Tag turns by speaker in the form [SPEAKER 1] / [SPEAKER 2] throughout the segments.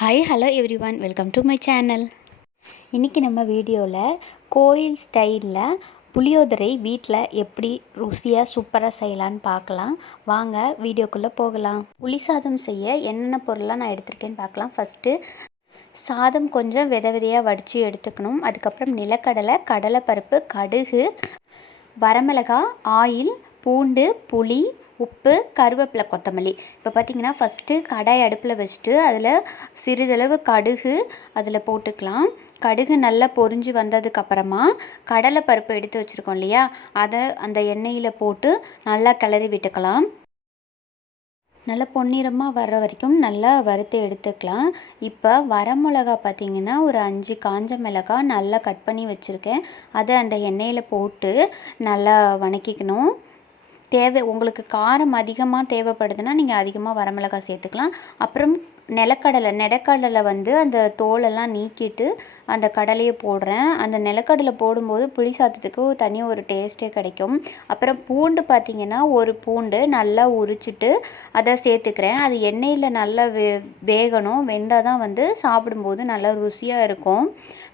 [SPEAKER 1] Hi hello everyone welcome to my channel இன்றைக்கி நம்ம வீடியோவில் கோயில் ஸ்டைலில் புளியோதரை வீட்டில் எப்படி ருசியாக சூப்பராக செய்யலான்னு பார்க்கலாம். வாங்க வீடியோக்குள்ளே போகலாம். புளி சாதம் செய்ய என்னென்ன பொருளாக நான் எடுத்திருக்கேன்னு பார்க்கலாம். ஃபஸ்ட்டு சாதம் கொஞ்சம் வித விதையாக வடித்து எடுத்துக்கணும். அதுக்கப்புறம் நிலக்கடலை கடலைப்பருப்பு கடுகு வரமிளகா ஆயில் பூண்டு புளி உப்பு கருவேப்பிலை கொத்தமல்லி. இப்போ பார்த்திங்கன்னா ஃபஸ்ட்டு கடாய் அடுப்பில் வச்சுட்டு அதில் சிறிதளவு கடுகு அதில் போட்டுக்கலாம். கடுகு நல்லா பொரிஞ்சு வந்ததுக்கப்புறமா கடலைப்பருப்பு எடுத்து வச்சுருக்கோம் இல்லையா? அதை அந்த எண்ணெயில் போட்டு நல்லா கிளறி விட்டுக்கலாம். நல்லா பொன்னிறமாக வர்ற வரைக்கும் நல்லா வறுத்து எடுத்துக்கலாம். இப்போ வரமிளகா பார்த்திங்கன்னா ஒரு அஞ்சு காஞ்ச மிளகா நல்லா கட் பண்ணி வச்சுருக்கேன். அதை அந்த எண்ணெயில் போட்டு நல்லா வணக்கிக்கணும். தேவை உங்களுக்கு காரம் அதிகமாக தேவைப்படுதுன்னா நீங்கள் அதிகமாக வரமிளகாய் சேர்த்துக்கலாம். அப்புறம் நிலக்கடலை நெடக்கடலை வந்து அந்த தோலெல்லாம் நீக்கிட்டு அந்த கடலையை போடுறேன். அந்த நிலக்கடலை போடும்போது புளி சாதத்துக்கு தனியாக ஒரு டேஸ்ட்டே கிடைக்கும். அப்புறம் பூண்டு பார்த்திங்கன்னா ஒரு பூண்டு நல்லா உரிச்சிட்டு அதை சேர்த்துக்கிறேன். அது எண்ணெயில் நல்லா வே வேகணும். வெந்தால் தான் வந்து சாப்பிடும்போது நல்லா ருசியாக இருக்கும்.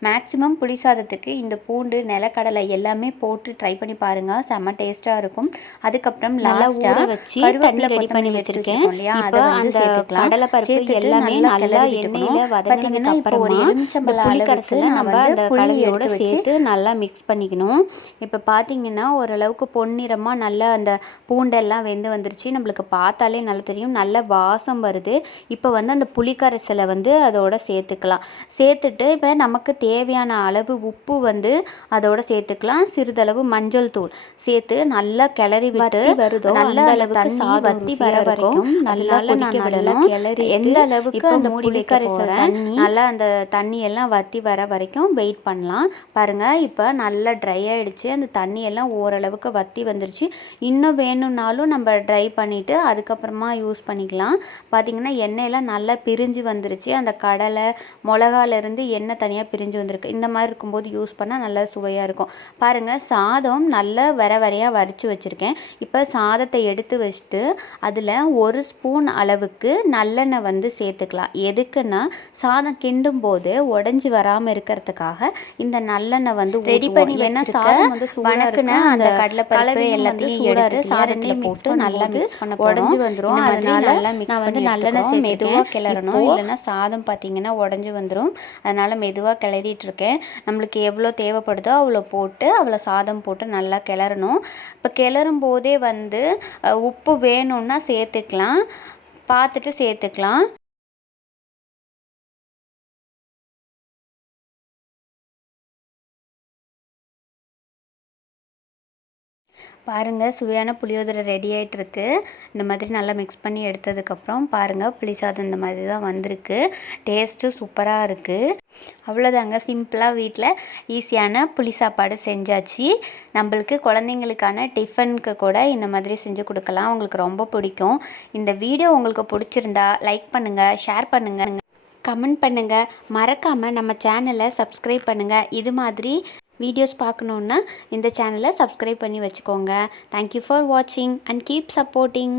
[SPEAKER 1] மேக்ஸிமம் புளி சாதத்துக்கு இந்த பூண்டு நிலக்கடலை எல்லாமே போட்டு ட்ரை பண்ணி பாருங்கள் செம்ம டேஸ்ட்டாக இருக்கும். அதுக்கு அதுக்கப்புறம் லாஸ்ட்டாக வச்சு தண்ணி ரெடி பண்ணி வச்சுருக்கேன். இல்லையா? அதை வந்து சேர்த்துக்கலாம். கடலை பருப்பு எல்லாமே நல்லா எண்ணெயில் வதங்கினதுக்கு அப்புறமா இந்த புளிக்கரைசலை நம்ம அந்த கலவையோட சேர்த்து நல்லா மிக்ஸ் பண்ணிக்கணும். இப்போ பார்த்தீங்கன்னா ஓரளவுக்கு பொன்னிறமாக நல்லா அந்த பூண்டெல்லாம் வெந்து வந்துருச்சு. நம்மளுக்கு பார்த்தாலே நல்லா தெரியும். நல்ல வாசம் வருது. இப்போ வந்து அந்த புளிக்கரைசலை வந்து அதோட சேர்த்துக்கலாம். சேர்த்துட்டு இப்போ நமக்கு தேவையான அளவு உப்பு வந்து அதோட சேர்த்துக்கலாம். சிறிதளவு மஞ்சள் தூள் சேர்த்து நல்லா கிளறி விட்டு வருதோ நல்ல அளவு தண்ணி வத்தி வர வரைக்கும் நல்லா கொதிக்க விடலாம் கிளறி எந்த அளவுக்கு அந்த புளிக்கரைசல் தண்ணி நல்லா அந்த தண்ணி எல்லாம் வற்றி வர வரைக்கும் வெயிட் பண்ணலாம். பாருங்கள் இப்போ நல்லா ட்ரை ஆகிடுச்சு அந்த தண்ணி எல்லாம் ஓரளவுக்கு வற்றி வந்துருச்சு. இன்னும் வேணும்னாலும் நம்ம ட்ரை பண்ணிவிட்டு அதுக்கப்புறமா யூஸ் பண்ணிக்கலாம். பார்த்திங்கன்னா எண்ணெயெல்லாம் நல்லா பிரிஞ்சு வந்துருச்சு. அந்த கடலை மிளகாலேருந்து எண்ணெய் தனியாக பிரிஞ்சு வந்திருக்கு. இந்த மாதிரி இருக்கும்போது யூஸ் பண்ணால் நல்லா சுவையாக இருக்கும். பாருங்கள் சாதம் நல்லா வர வரையாக வரித்து வச்சுருக்கேன். இப்போ சாதத்தை எடுத்து வச்சுட்டு அதில் ஒரு ஸ்பூன் அளவுக்கு நல்லெண்ணெய் வந்து சேர்த்துக்கலாம். எதுக்குன்னா சாதம் கிண்டும் போது உடஞ்சி வராமல் இருக்கிறதுக்காக இந்த நல்லெண்ணெய் வந்து ரெடி பண்ணி ஏன்னா சாதம் வந்து சூடாக அந்த கடலை பருப்பு எல்லாத்தையும் எடுத்து சாதத்தையும் போட்டு நல்லா மிக்ஸ் பண்ண உடஞ்சி வந்துடும் அதனால நான் வந்து நல்லெண்ணெய் மெதுவாக கிளறணும். இல்லைன்னா சாதம் பார்த்தீங்கன்னா உடஞ்சி வந்துடும் அதனால் மெதுவாக கிளறிட்டு இருக்கேன். நம்மளுக்கு எவ்வளோ தேவைப்படுதோ அவ்வளோ போட்டு அவ்வளோ சாதம் போட்டு நல்லா கிளறணும். இப்போ கிளறும் போதே வந்து உப்பு வேணும்னா சேர்த்துக்கலாம். பார்த்துட்டு சேர்த்துக்கலாம். பாருங்கள் சுவையான புளியோதரை ரெடி ஆகிட்டுருக்கு இந்த மாதிரி நல்லா மிக்ஸ் பண்ணி எடுத்ததுக்கப்புறம் பாருங்கள் புளி சாதம் இந்த மாதிரி தான் வந்திருக்கு. டேஸ்ட்டும் சூப்பராக இருக்குது அவ்வளோதாங்க சிம்பிளாக வீட்டில் ஈஸியான புளி சாப்பாடு செஞ்சாச்சு. நம்மளுக்கு குழந்தைங்களுக்கான டிஃபனுக்கு கூட இந்த மாதிரி செஞ்சு கொடுக்கலாம். உங்களுக்கு ரொம்ப பிடிக்கும். இந்த வீடியோ உங்களுக்கு பிடிச்சிருந்தா லைக் பண்ணுங்கள் ஷேர் பண்ணுங்கள் கமெண்ட் பண்ணுங்கள் மறக்காமல் நம்ம சேனலை சப்ஸ்கிரைப் பண்ணுங்கள் இது மாதிரி வீடியோஸ் பார்க்கணுன்னா இந்த சேனலை சப்ஸ்கிரைப் பண்ணி வச்சுக்கோங்க. தேங்க்யூ ஃபார் வாட்சிங் அண்ட் கீப் சப்போர்ட்டிங்